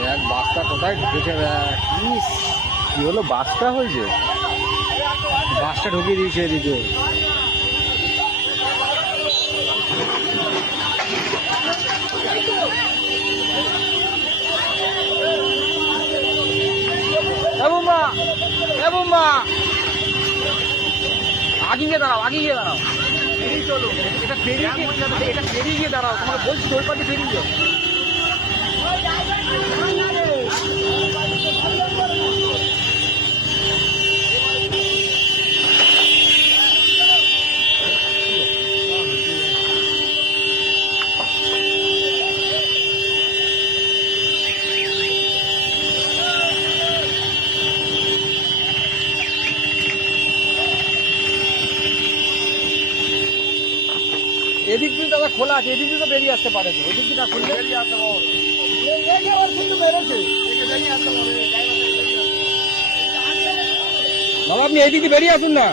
দেখ বাসটা কোথায় ঢুকেছে, কি হলো বাসটা হয়েছে, বাসটা ঢুকিয়ে দিয়েছে এদিকে। আগিয়ে দাঁড়াও, আগিয়ে দাঁড়াও, বেরিয়ে চলো, এটা বেরিয়ে গিয়ে দাঁড়াও, তোমাকে বলছি তোর পাশে বেরিয়ে যাও। এদিক দিয়ে দাদা খোলা আছে, এদিক দিয়ে তো বেরিয়ে আসতে পারে, ওদিক দিয়ে খুললে বেরিয়ে আসতে পারে, কিন্তু বেরোছে। বাবা আপনি এদিক দিয়ে বেরিয়ে আসুন না।